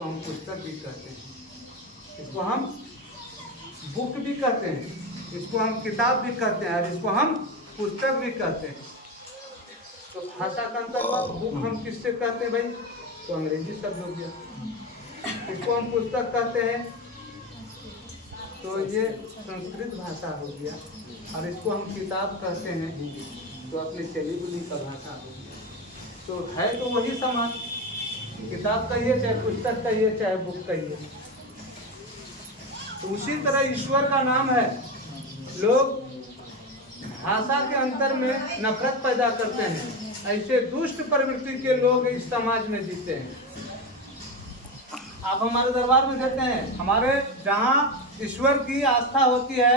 तो हम पुस्तक भी कहते हैं, इसको हम बुक भी कहते हैं, इसको हम किताब भी कहते हैं और इसको हम पुस्तक भी कहते हैं। तो भाषा का अंतर हुआ। बुक हम किससे कहते हैं भाई? तो अंग्रेजी शब्द हो गया। इसको हम पुस्तक कहते हैं तो ये संस्कृत भाषा हो गया, और इसको हम किताब कहते हैं तो अपनी तेलुगु का भाषा हो गया। तो है तो वही समान, किताब कहिए चाहे पुस्तक कहिए चाहे बुक कहिए। तो उसी तरह ईश्वर का नाम है। लोग भाषा के अंतर में नफरत पैदा करते हैं, ऐसे दुष्ट प्रवृत्ति के लोग इस समाज में जीते हैं। आप हमारे दरबार में देते हैं, हमारे जहाँ ईश्वर की आस्था होती है,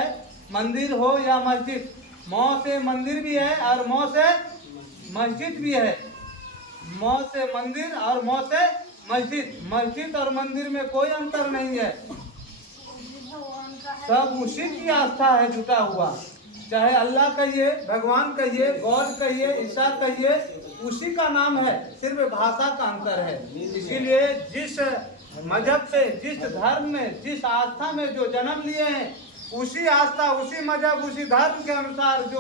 मंदिर हो या मस्जिद, मौ से मंदिर भी है और मौ से मस्जिद भी है। मौ से मंदिर और मौ से मस्जिद। मस्जिद और मंदिर में कोई अंतर नहीं है, सब उसी की आस्था है जुटा हुआ। चाहे अल्लाह कहिए, भगवान कहिए, गॉड कहिए, ईसा कहिए, उसी का नाम है, सिर्फ भाषा का अंतर है। इसीलिए जिस मजहब से, जिस धर्म में, जिस आस्था में जो जन्म लिए हैं, उसी आस्था, उसी मजहब, उसी धर्म के अनुसार जो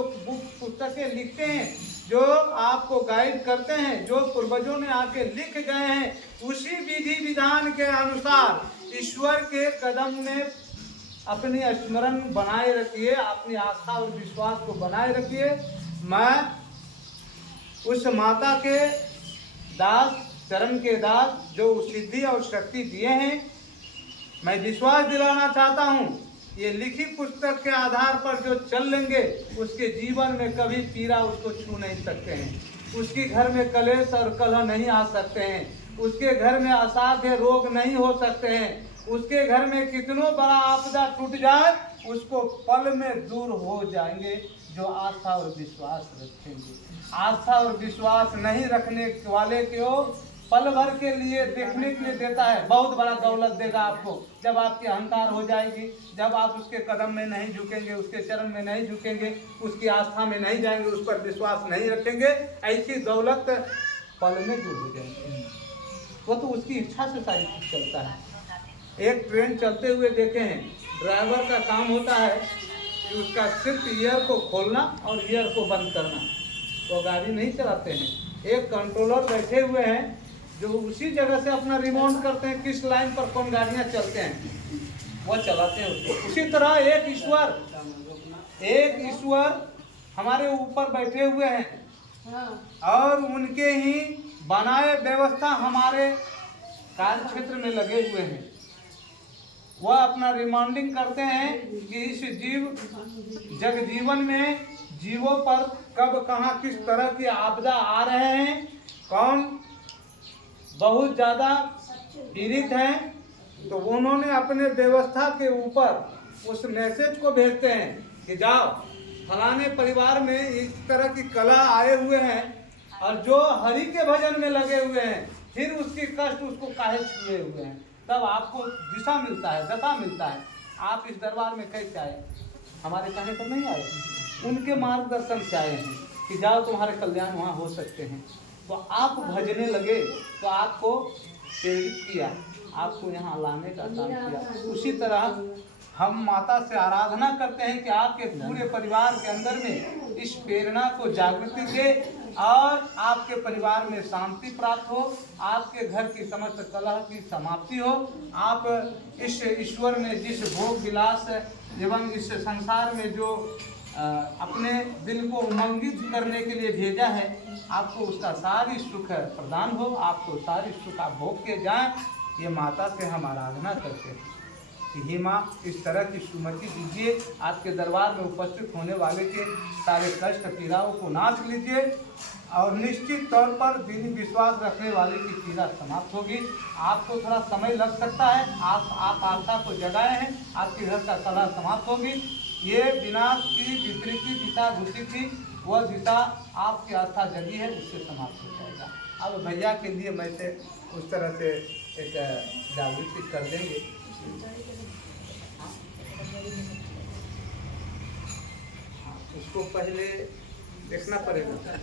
पुस्तकें लिखते हैं, जो आपको गाइड करते हैं, जो पूर्वजों ने आके लिख गए हैं, उसी विधि विधान के अनुसार ईश्वर के कदम में अपनी स्मरण बनाए रखिए, अपनी आस्था और विश्वास को बनाए रखिए। मैं उस माता के दास, चरण के दास, जो सिद्धि और शक्ति दिए हैं, मैं विश्वास दिलाना चाहता हूँ, ये लिखी पुस्तक के आधार पर जो चल लेंगे, उसके जीवन में कभी पीड़ा उसको छू नहीं सकते हैं, उसके घर में कलेश और कलह नहीं आ सकते हैं, उसके घर में असाध्य रोग नहीं हो सकते हैं, उसके घर में कितनों बड़ा आपदा टूट जाए, उसको पल में दूर हो जाएंगे जो आस्था और विश्वास रखेंगे। आस्था और विश्वास नहीं रखने वाले को पल भर के लिए देखने के लिए देता है, बहुत बड़ा दौलत देगा आपको। जब आपकी अहंकार हो जाएगी, जब आप उसके कदम में नहीं झुकेंगे, उसके चरण में नहीं झुकेंगे, उसकी आस्था में नहीं जाएंगे, उस पर विश्वास नहीं रखेंगे, ऐसी दौलत पल में दूर हो जाएगी। वो तो उसकी इच्छा से सारी चीज चलता है। एक ट्रेन चलते हुए देखे हैं, ड्राइवर का काम होता है कि उसका सिर्फ ईयर को खोलना और ईयर को बंद करना, वो गाड़ी नहीं चलाते हैं। एक कंट्रोलर बैठे हुए हैं जो उसी जगह से अपना रिमाउंट करते हैं किस लाइन पर कौन गाड़ियां चलते हैं, वो चलाते हैं उसको। उसी तरह एक ईश्वर हमारे ऊपर बैठे हुए हैं और उनके ही बनाए व्यवस्था हमारे कार्य क्षेत्र में लगे हुए हैं। वह अपना रिमांडिंग करते हैं कि इस जग जीवन में जीवों पर कब कहाँ किस तरह की आपदा आ रहे हैं, कौन बहुत ज़्यादा पीड़ित हैं, तो उन्होंने अपने व्यवस्था के ऊपर उस मैसेज को भेजते हैं कि जाओ फलाने परिवार में इस तरह की कला आए हुए हैं और जो हरि के भजन में लगे हुए हैं, फिर उसकी कष्ट उसको काहे छुए हुए हैं, तब आपको दिशा मिलता है, दशा मिलता है। आप इस दरबार में कैसे आए? हमारे कहने पर नहीं आए, उनके मार्गदर्शन से आए हैं कि जाओ तुम्हारे कल्याण वहाँ हो सकते हैं। तो आप भजने लगे तो आपको प्रेरित किया, आपको यहाँ लाने का काम किया। उसी तरह हम माता से आराधना करते हैं कि आपके पूरे परिवार के अंदर में इस प्रेरणा को जागृति दे और आपके परिवार में शांति प्राप्त हो, आपके घर की समस्त कलह की समाप्ति हो। आप इस ईश्वर ने जिस भोग विलास एवं इस संसार में जो अपने दिल को उमंगित करने के लिए भेजा है, आपको उसका सारी सुख प्रदान हो, आपको सारी सुख आप भोग के जाएं। ये माता से हम आराधना करते हैं कि हे माँ, इस तरह की सुमति दीजिए, आपके दरबार में उपस्थित होने वाले के सारे कष्ट पीड़ाओं को नाश लीजिए और निश्चित तौर पर दीनी विश्वास रखने वाले की पीड़ा समाप्त होगी। आपको थोड़ा समय लग सकता है, आप आस्था को जगाए हैं, आपके घर का कलह समाप्त होगी। ये विनाश की विपरीत दिशा घुसी थी, वह दिशा आपकी आस्था जगी है, उससे समाप्त हो जाएगा। अब भैया के लिए मैं से उस तरह से एक जागृति कर देंगे। उसको पहले देखना पड़ेगा।